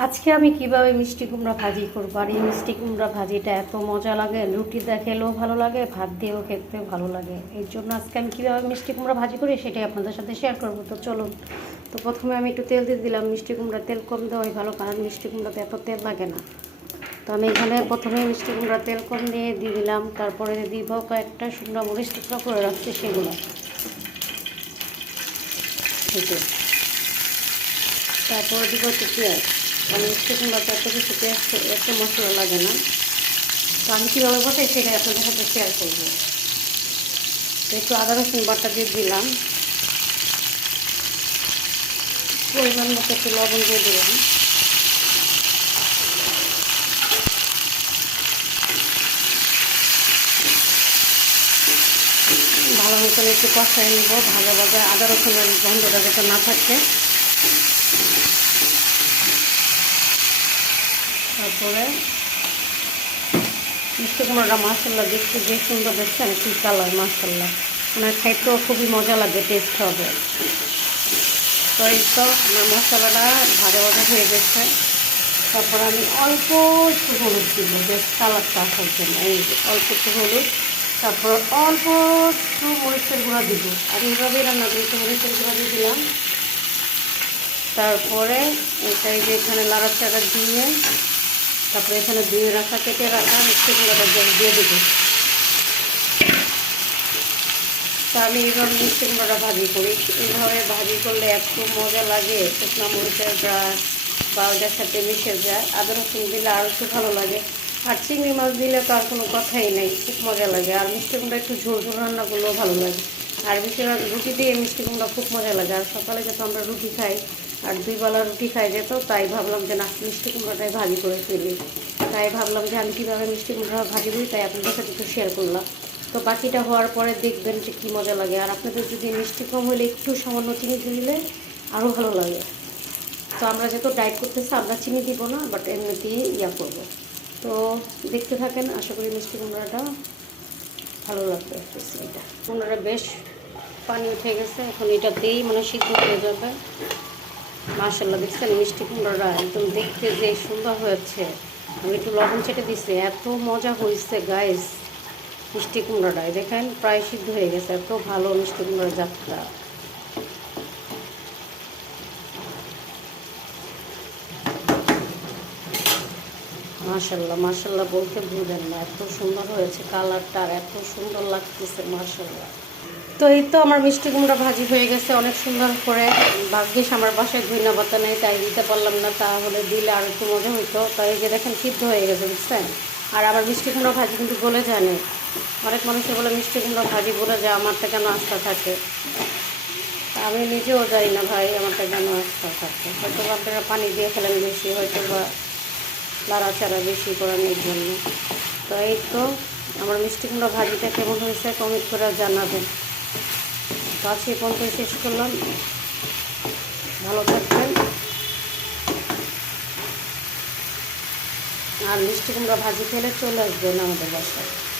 আজকে আমি কিভাবে মিষ্টি কুমড়া ভাজি করবো। আর এই মিষ্টি কুমড়া ভাজিটা এত মজা লাগে, রুটি দিয়ে খেলেও ভালো লাগে, ভাত দিয়েও খেতে ভালো লাগে। এই জন্য আজকে আমি কীভাবে মিষ্টি কুমড়া ভাজি করি সেটাই আপনাদের সাথে শেয়ার করবো। তো চলুন। তো প্রথমে আমি একটু তেল দিয়ে দিলাম। মিষ্টি কুমড়া তেল কম দেওয়াই ভালো, কারণ মিষ্টি কুমড়াতে এত তেল লাগে না। তো আমি এখানে প্রথমে মিষ্টি কুমড়া তেল কম দিয়ে দিলাম। তারপরে দিব কয়েকটা শুকনো মরিচ টুকরা করে রাখছি, সেগুলো তারপরে দিব একটু পেঁয়াজ। মানে মিষ্টি কুমড়াতে এত কিছু পেঁয়াজ এত মশলা লাগে না। তো আমি কীভাবে বসাই সেটাই আপনাদের সাথে শেয়ার করবো। তো একটু আদা রসুন বাটা দিয়ে দিলাম, পরিমাণ মতো একটু লবণ দিয়ে দিলাম। ভালো মতন একটু কষাই নেব, ভাজা ভাজা আদা রসুনের গন্ধটা যাতে না থাকে। তারপরে মিষ্টি কুমড়োটা মাশাআল্লাহ দেখতে যে সুন্দর দেখছেন, কী কালার, মাশাআল্লাহ। মানে খাইতেও খুবই মজা লাগে, টেস্ট হবে। তো এই তো আমার মশলাটা ভাজা ভাজা হয়ে গেছে। তারপর আমি অল্প একটু হলুদ দিব, বেশ কালারটা আসার জন্য। এই অল্প একটু হলুদ, তারপর অল্প একটু মরিচের গুঁড়া দিব। আর এইভাবে রান্না করি, একটু মরিচের গুঁড়া দিয়ে দিলাম। তারপরে এটাই যে এখানে লাড়াচাড়া দিয়ে, তারপরে এখানে দিয়ে রাখা কেটে রাখা মিষ্টি কুমড়াটা দিয়ে দেবো। তা আমি এইভাবে মিষ্টি কুমড়াটা ভাজি করি। এইভাবে ভাজি করলে এত মজা লাগে, শুকনো মরিচের গাছ বা ওটার সাথে মিশে যায়। আদা রসুন দিলে আরও একটু ভালো লাগে। আর চিংড়ি মাছ দিলে তো আর কোনো কথাই নেই, খুব মজা লাগে। আর মিষ্টি কুমড়া একটু ঝোল ঝোল রান্না করলেও ভালো লাগে। আর বেশিরভাগ রুটি দিয়ে মিষ্টি কুমড়া খুব মজা লাগে। আর সকালে যেহেতু আমরা রুটি খাই, আর 2 বেলা রুটি খাই যেত, তাই ভাবলাম যে না, মিষ্টি কুমড়াটাই ভাজি করে ফেলি। তাই ভাবলাম যে আমি কীভাবে মিষ্টি কুমড়া ভাজি করি, তাই আপনাদের সাথে একটু শেয়ার করলাম। তো বাকিটা হওয়ার পরে দেখবেন যে কী মজা লাগে। আর আপনাদের যদি মিষ্টি কম হলে একটু সামান্য চিনি দিলে আরও ভালো লাগে। তো আমরা যেহেতু ডায়েট করতেছি, আমরা চিনি দিব না, বাট এমনিতেই করবো। তো দেখতে থাকেন, আশা করি মিষ্টি কুমড়াটা ভালো লাগবে। এটা কুমড়াটা বেশ পানি উঠে গেছে, এখন এটাতেই মানে সিদ্ধ হয়ে যাবে। মাশাআল্লাহ দেখছেন মিষ্টি কুমড়াটা একদম দেখতে যে সুন্দর হয়েছে। আমি একটু লবণ চেটে দিচ্ছি, এত মজা হয়েছে গাইস। মিষ্টি কুমড়াটাই দেখেন প্রায় সিদ্ধ হয়ে গেছে, এত ভালো মিষ্টি কুমড়ার জাতটা। মাশাআল্লাহ মাশাআল্লাহ বলতে ভুলেন না, এত সুন্দর হয়েছে কালারটা, আর এত সুন্দর লাগতেছে মাশাআল্লাহ। তো এই তো আমার মিষ্টি কুমড়া ভাজি হয়ে গেছে অনেক সুন্দর করে। ভাগ্যিস আমার বাসায় ধইনা পাতা নেই, তাই দিতে পারলাম না, তাহলে দিলে আর একটু মজা হইতো। তাই এই যে দেখেন সিদ্ধ হয়ে গেছে, বুঝছেন। আর আমার মিষ্টি কুমড়া ভাজি কিন্তু গলে যায় না। অনেক মানুষে বলে মিষ্টি কুমড়া ভাজি বলে যায়, আমারটা কেন আস্থা থাকে। আমি নিজেও যাই না ভাই, আমারটা কেন আস্থা থাকে। হয়তো আপনারা পানি দিয়ে ফেলেন বেশি, হয়তো বা লাড়াচাড়া বেশি করানোর জন্য। তো এই তো আমার মিষ্টি কুমড়া ভাজিটা কেমন হয়েছে কমেন্ট করে জানাবেন। তো আজকে এই পর্যন্ত শেষ করলাম। ভালো থাকবেন। আর মিষ্টি কুমড়া ভাজি খেলে চলে আসবেন আমাদের বাসায়।